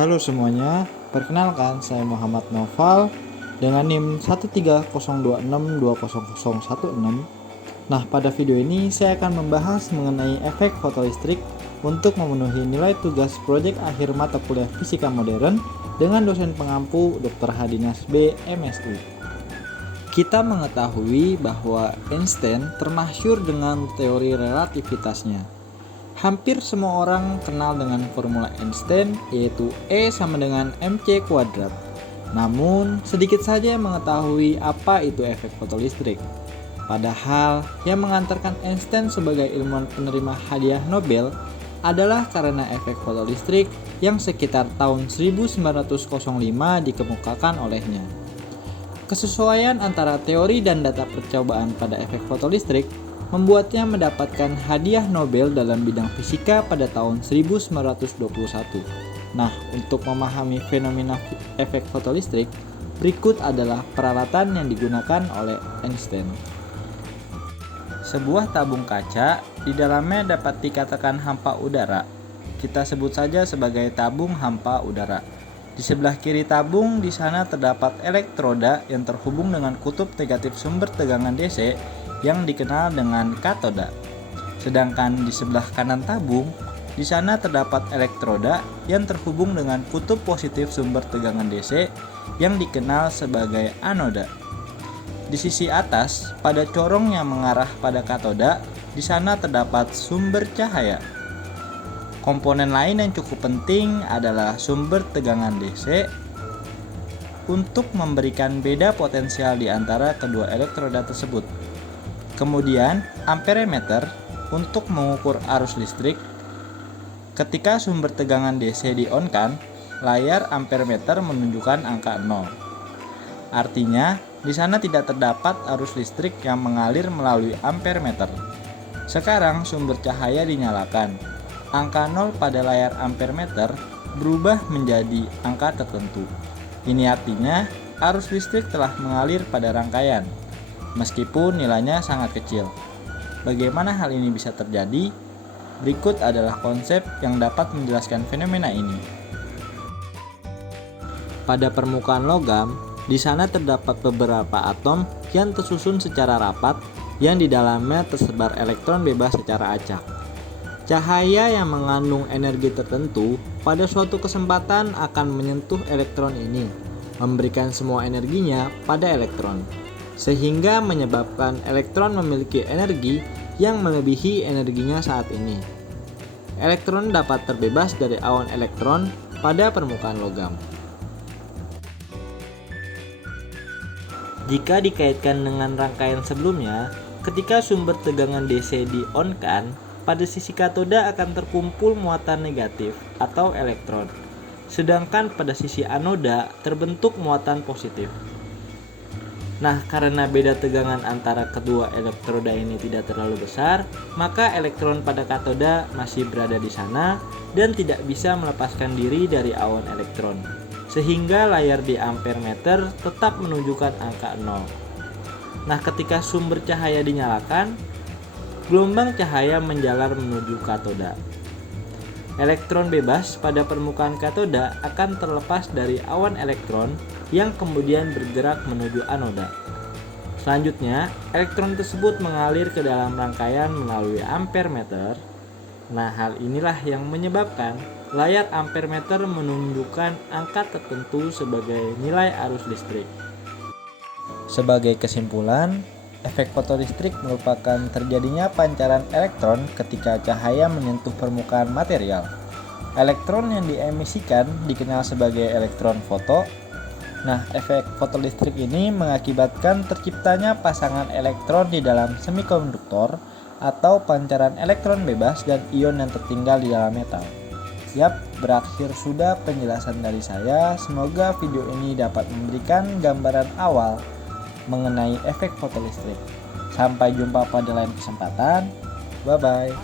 Halo semuanya, perkenalkan saya Muhammad Noval dengan NIM 13026200016. Nah, pada video ini saya akan membahas mengenai efek fotolistrik untuk memenuhi nilai tugas proyek akhir mata kuliah Fisika Modern dengan dosen pengampu Dr. Hadinas B. MSU. Kita mengetahui bahwa Einstein termasyhur dengan teori relativitasnya. Hampir semua orang kenal dengan formula Einstein, yaitu E sama dengan mc kuadrat. Namun, sedikit saja yang mengetahui apa itu efek fotolistrik. Padahal, yang mengantarkan Einstein sebagai ilmuwan penerima hadiah Nobel adalah karena efek fotolistrik yang sekitar tahun 1905 dikemukakan olehnya. Kesesuaian antara teori dan data percobaan pada efek fotolistrik membuatnya mendapatkan hadiah Nobel dalam bidang fisika pada tahun 1921. Nah, untuk memahami fenomena efek fotolistrik, berikut adalah peralatan yang digunakan oleh Einstein. Sebuah tabung kaca, di dalamnya dapat dikatakan hampa udara. Kita sebut saja sebagai tabung hampa udara. Di sebelah kiri tabung, di sana terdapat elektroda yang terhubung dengan kutub negatif sumber tegangan DC yang dikenal dengan katoda. Sedangkan di sebelah kanan tabung, di sana terdapat elektroda yang terhubung dengan kutub positif sumber tegangan DC yang dikenal sebagai anoda. Di sisi atas, pada corong yang mengarah pada katoda, di sana terdapat sumber cahaya. Komponen lain yang cukup penting adalah sumber tegangan DC untuk memberikan beda potensial di antara kedua elektroda tersebut. Kemudian, amperemeter untuk mengukur arus listrik. Ketika sumber tegangan DC di-on-kan, layar amperemeter menunjukkan angka 0. Artinya, di sana tidak terdapat arus listrik yang mengalir melalui amperemeter. Sekarang sumber cahaya dinyalakan. Angka 0 pada layar amperemeter berubah menjadi angka tertentu. Ini artinya arus listrik telah mengalir pada rangkaian, meskipun nilainya sangat kecil. Bagaimana hal ini bisa terjadi? Berikut adalah konsep yang dapat menjelaskan fenomena ini. Pada permukaan logam, di sana terdapat beberapa atom yang tersusun secara rapat, yang di dalamnya tersebar elektron bebas secara acak. Cahaya yang mengandung energi tertentu pada suatu kesempatan akan menyentuh elektron ini, memberikan semua energinya pada elektron, sehingga menyebabkan elektron memiliki energi yang melebihi energinya saat ini. Elektron dapat terbebas dari awan elektron pada permukaan logam. Jika dikaitkan dengan rangkaian sebelumnya, ketika sumber tegangan DC di-on-kan, pada sisi katoda akan terkumpul muatan negatif atau elektron, sedangkan pada sisi anoda terbentuk muatan positif. Nah, karena beda tegangan antara kedua elektroda ini tidak terlalu besar, maka elektron pada katoda masih berada di sana dan tidak bisa melepaskan diri dari awan elektron, sehingga layar di amperemeter tetap menunjukkan angka 0. Nah, ketika sumber cahaya dinyalakan, gelombang cahaya menjalar menuju katoda. Elektron bebas pada permukaan katoda akan terlepas dari awan elektron yang kemudian bergerak menuju anoda. Selanjutnya, elektron tersebut mengalir ke dalam rangkaian melalui amperemeter. Nah, hal inilah yang menyebabkan layar amperemeter menunjukkan angka tertentu sebagai nilai arus listrik. Sebagai kesimpulan, efek fotolistrik merupakan terjadinya pancaran elektron ketika cahaya menyentuh permukaan material. Elektron yang diemisikan dikenal sebagai elektron foto. Nah, efek fotolistrik ini mengakibatkan terciptanya pasangan elektron di dalam semikonduktor atau pancaran elektron bebas dan ion yang tertinggal di dalam metal. Yap, berakhir sudah penjelasan dari saya. Semoga video ini dapat memberikan gambaran awal mengenai efek fotolistrik. Sampai jumpa pada lain kesempatan. Bye-bye.